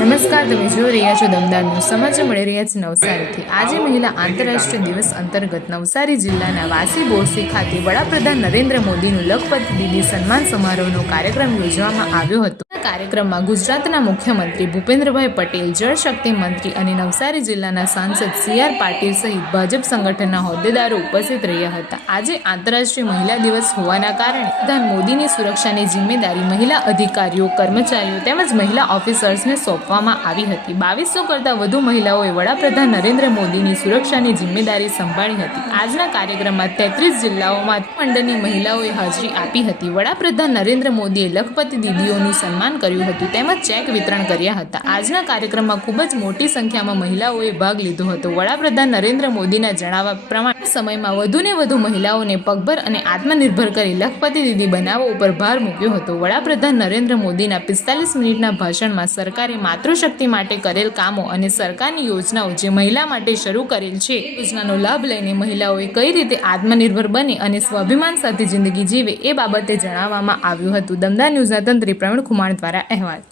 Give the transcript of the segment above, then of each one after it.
નમસ્કાર, તમે જોઈ રહ્યા છો દમદાર ન્યૂઝ સમાચાર. મળી રહ્યા છે નવસારીથી. આજે મહિલા આંતરરાષ્ટ્રીય દિવસ અંતર્ગત નવસારી જિલ્લાના વાસી બોરસી ખાતે વડાપ્રધાન નરેન્દ્ર મોદીનું લખપત દીદી સન્માન સમારોહનો કાર્યક્રમ યોજવામાં આવ્યો હતો. કાર્યક્રમમાં ગુજરાતના મુખ્યમંત્રી ભૂપેન્દ્રભાઈ પટેલ, જળશક્તિ મંત્રી અને નવસારી જિલ્લાના સાંસદ સી આર પાટીલ સહિત ભાજપ સંગઠનના હોદ્દેદારો ઉપસ્થિત રહ્યા હતા. આજે આંતરરાષ્ટ્રીય મહિલા દિવસ હોવાના કારણે પ્રધાન મોદીની સુરક્ષાની જિમ્મેદારી મહિલા અધિકારીઓ, કર્મચારીઓ તેમજ મહિલા ઓફિસર્સને સોંપવામાં આવી હતી. બાવીસો કરતાં વધુ મહિલાઓએ વડાપ્રધાન નરેન્દ્ર મોદીની સુરક્ષાની જિમ્મેદારી સંભાળી હતી. આજના કાર્યક્રમમાં તેત્રીસ જિલ્લાઓમાં મંડળની મહિલાઓએ હાજરી આપી હતી. વડાપ્રધાન નરેન્દ્ર મોદીએ લખપતિ દીદીઓનું સન્માન કર્યું હતું. તેમજ ચેક વિતરણ કર્યા હતા. આજના કાર્યક્રમમાં ખૂબ જ મોટી સંખ્યામાં મહિલાઓએ ભાગ લીધો હતો. વડાપ્રધાન નરેન્દ્ર મોદીના જણાવ્યા પ્રમાણે સમયમાં વધુને વધુ મહિલાઓને પગભર અને આત્મનિર્ભર કરી લખપતિ દીદી બનાવવા ઉપર ભાર મૂક્યો હતો. વડાપ્રધાન નરેન્દ્ર મોદીના પિસ્તાલીસ મિનિટના ભાષણમાં સરકારે માતૃશક્તિ માટે કરેલ કામો અને સરકારની યોજનાઓ જે મહિલા માટે શરૂ કરેલ છે યોજનાનો લાભ લઈને મહિલાઓએ કઈ રીતે આત્મનિર્ભર બને અને સ્વાભિમાન સાથે જિંદગી જીવે એ બાબતે જણાવવામાં આવ્યું હતું. દમદાર ન્યૂઝના તંત્રી પ્રવીણ કુમાર દ્વારા અહેવાલ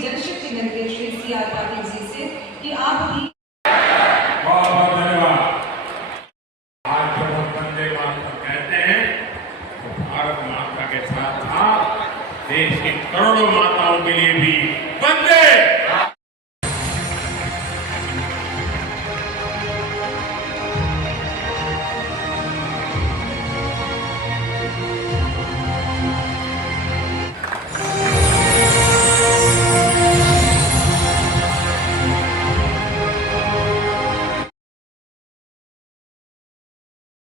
केंद्रीय जल शक्ति मंत्री श्री सी आर पाटिल जी से कि आप भी बहुत बहुत धन्यवाद। आज जब हम वंदे मातरम कहते हैं भारत माता के साथ साथ देश की करोड़ों माताओं के लिए भी